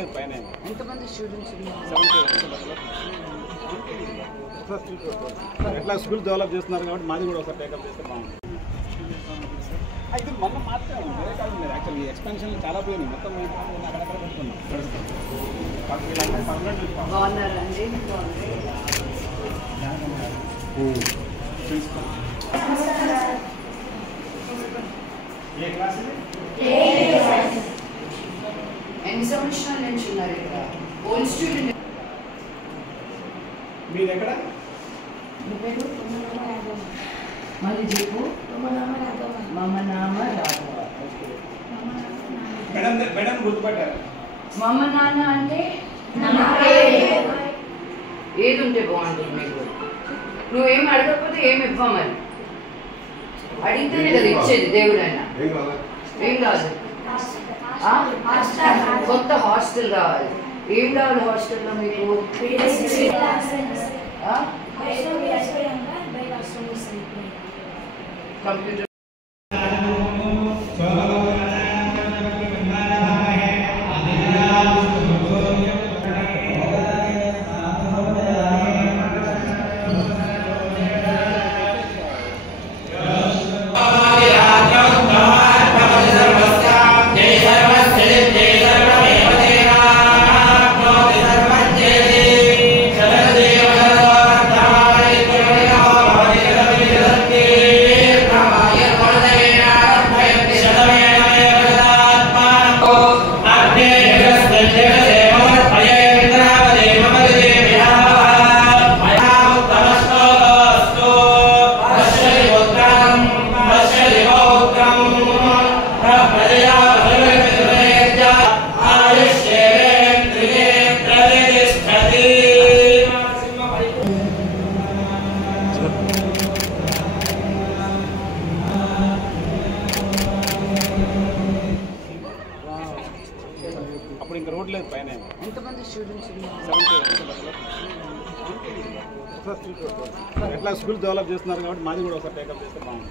లేదు పైన. ఎంతమంది స్టూడెంట్స్ ఉన్నారు? 70 ఎట్లా స్కూల్ డెవలప్ చేస్తున్నారు కాబట్టి మాది కూడా ఒకసారి టేకప్ చేస్తే బాగుంటుంది. ఇది మొన్న మాత్రమే వేరే కాదు లేదు. యాక్చువల్లీ ఎక్స్పెన్షన్ చాలా పోయినాయి. మొత్తం అక్కడక్కడ పెడుతున్నాం. బాగున్నారండి? ఏ క్లాస్ ఇది? ఎన్ని సంవత్సరాల నుంచి ఉన్నారు ఇక్కడ? Old student. మీరు ఎక్కడ? మళ్ళీ చెప్పు. మమ నామ రాఘవ. మేడం గుర్తుపట్టారు. మమ నాన్న అంటే ఏది ఉంటే బాగుంటుంది మీకు? నువ్వేం అడగకపోతే ఏమి ఇవ్వమని అడిగితేనే కదా ఇచ్చేది దేవుడు అయినా. ఏం కాదు, కొత్త హాస్టల్ కావాలి. ఏం కావాలి హాస్టల్లో మీకు? కంప్యూటర్. అప్పుడు ఇంకా రోడ్ లేదు పైన. ఎంతమంది స్టూడెంట్స్ ఉన్నారు? 70 ఎట్లా స్కూల్ డెవలప్ చేస్తున్నారు కాబట్టి మాది కూడా ఒకసారి టేకప్ చేస్తే బాగుంటుంది.